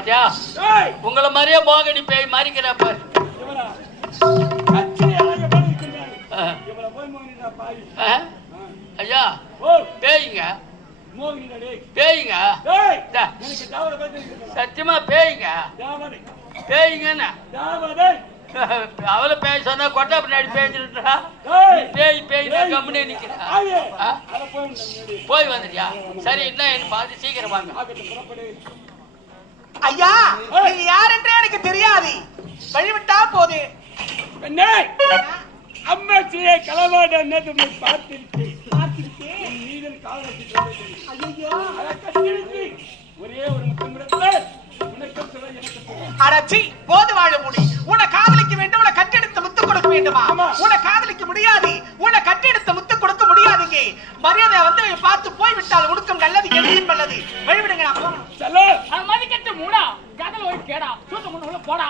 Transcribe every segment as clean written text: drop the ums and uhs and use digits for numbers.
ராஜா உங்களை மாதிரியே மோகனி பேய் மாறிக்கிறா பாரு. ஐயா பேய்ங்க பேய்ங்க சத்தியமா பேய்ங்க பேய்ங்கன்னு அவளை பேய் சொன்னா கொட்டா பின்னாடி பேஞ்சிருந்தா பேய் பேய் கம்முனே நிக்கிறா. போய் வந்துட்டியா? சரி என்ன பார்த்து சீக்கிரம் வாங்க. ஐயா நீங்க யார் என்றே எனக்கு தெரியாது, வழிவிட்டா போது. அம்மாச்சியை களவாட பார்த்திருக்கேன். ஒரே ஒரு அடச்சி போது வாழ முடி. உன்னை காதலிக்க வேண்டும், உன்னை கட்டெடுத்த முத்து கொடுக்க வேண்டுமா? உன்னை காதலிக்க முடியாது, உன்னை கட்டெடுத்த முத்து கொடுக்க முடியாதுங்க. மரியாதை வந்து பார்த்து போய்விட்டால் உடுக்கும் நல்லது, எழுதும் நல்லது. வழிவிடுங்க. மதிக்கட்டு மூடா கதல போய் கேடா சூத்த முன்ன உள்ள போடா.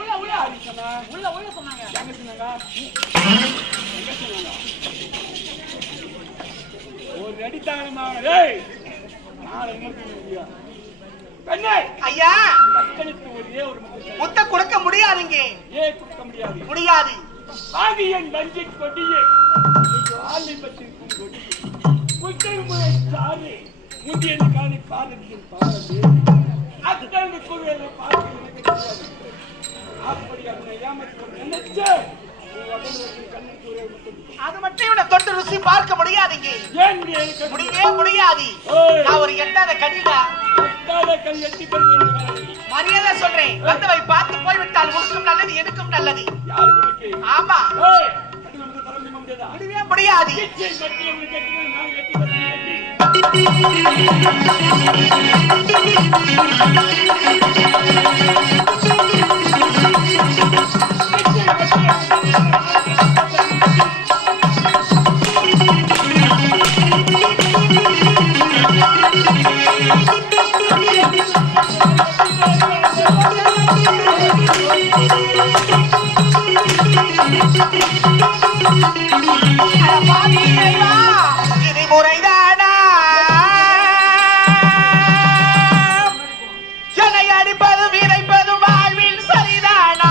உள்ள உள்ள உள்ள உள்ள சொன்னாங்க. ஒரு அடித்தாங்கம்மா. ஐயா முத்த கொடுக்க முடியாதுங்க. முடியாது. பாகியன் வஞ்சி கொடியே ஆலிபத்திற்கும் கொடியே குற்றமுறை சாரி முந்தியன் காணி பாதத்தில் பாரதி அத்தனை குழுவை பார்த்து எனக்கு தெரியாது. அப்படி அவனை ஏமாற்றி நினைச்ச அது மட்டும் இவனை தொட்டு ருசி பார்க்க முடியாதுங்க. முடியவே முடியாது. நான் ஒரு எட்டாத கனிடா. மரியாதை சொல்றேன். வந்தவை பார்த்து போய்விட்டால் உனக்கும் நல்லது, எனக்கும் நல்லது. ஆமா முடியவே முடியாது. இது முறைதானா? என்னை அடிப்பதும் இறைப்பதும் வாழ்வில் சரிதானா?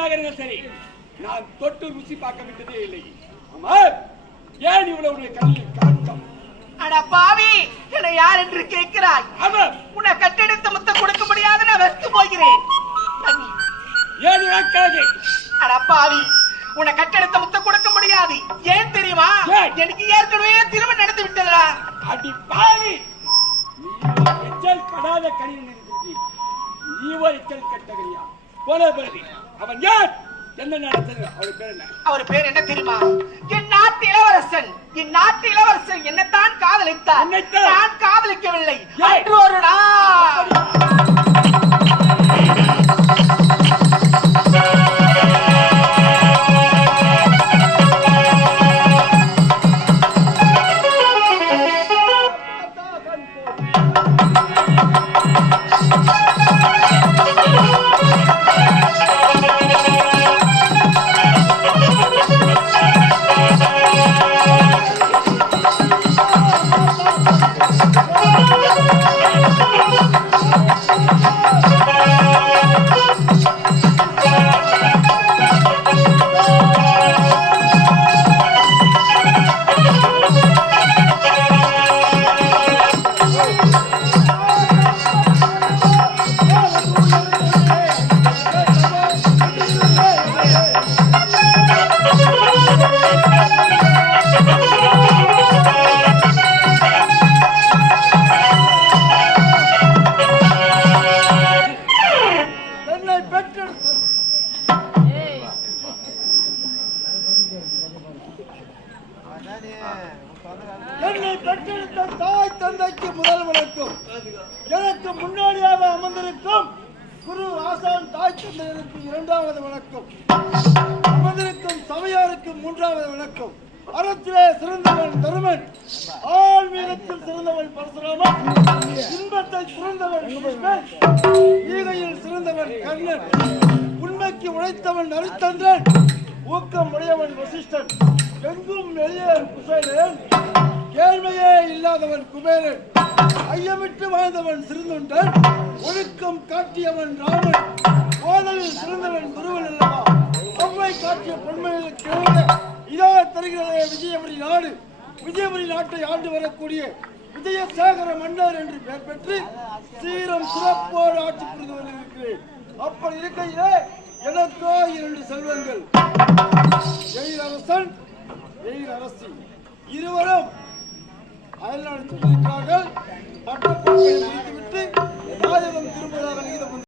பெண்ணாக இருந்தால் சரி, நான் தொட்டு ருசி பார்க்க விட்டதே இல்லை. ஆமா, ஏன் இவ்வளவு உன்னை கண்ணில் காட்டம்? அட பாவி, என்னை யார் என்று கேட்கிறாய்? ஆமா, உன்னை கட்டெடுத்த முத்தம் கொடுக்க முடியாது, நான் வெறுத்து போகிறேன். ஏன் எனக்காக? அட பாவி, உன்னை கட்டெடுத்த முத்தம் கொடுக்க முடியாது. ஏன் தெரியுமா? எனக்கு ஏற்கனவே திருமணம் நடந்து விட்டதா. அடி பாவி, நீ எச்சல் படாத கனியில் இருக்கிறீ, நீ ஒரு எச்சல் கட்டகரியா போல பிறகு அவன் யார்? என்ன நடந்தது? அவர் பேர் என்ன? அவர் பேர் என்ன தெரியுமா? என் நாட்டு இளவரசன். என் நாட்டு இளவரசன் என்னத்தான் காதலித்தார். நான் காதலிக்கவில்லை. அன்று ஒரு நாள் என்னை பெற்றெடுத்த தாய் தந்தைக்கு முதல் வணக்கம். எனக்கு முன்னோடியாக அமர்ந்திருக்கும் குரு ஆசான் தாய் தந்தையருக்கு இரண்டாவது வணக்கம். அமர்ந்திருக்கும் சபையாருக்கு மூன்றாவது வணக்கம். அறத்திலே சிறந்தவன் தருமன், ஆன்மீகத்தில் சிறந்தவன் பரசுராமன், இன்பத்தை சிறந்தவன் கிருஷ்ணன், ஈகையில் சிறந்தவன் கர்ணன், உண்மைக்கு உழைத்தவன் ஹரிச்சந்திரன், ஊக்கம் உடையவன் வசிஷ்டன், எங்கும் எளியவன் குசேலன், கேள்மையே இல்லாதவன் குபேரன், ஐயமிட்டு வாழ்ந்தவன் சிறுந்தொண்டன், ஒழுக்கம் காட்டியவன் ராமன், போதையில் சிறந்தவன் துருவன் அல்லவா. அம்மை காட்டிய பொன்மையில் கிழங்க இதோ தருகிறதே விஜயபுரி நாடு. விஜயபுரி நாட்டை ஆண்டு வரக்கூடிய விஜயசேகர மன்னர் என்று பெயர் பெற்று சீரம் சிறப்போடு ஆட்சி புரிந்து வருகிறேன். அப்படி இருக்கையிலே எனக்கோ இரண்டு செல்வங்கள், எழிலரசன் எழிலரசி, இருவரும் அயல்நாடு சென்றிருக்கிறார்கள். பட்டப்பொறுப்பை முடித்துவிட்டு ராஜகம் திரும்புவதாக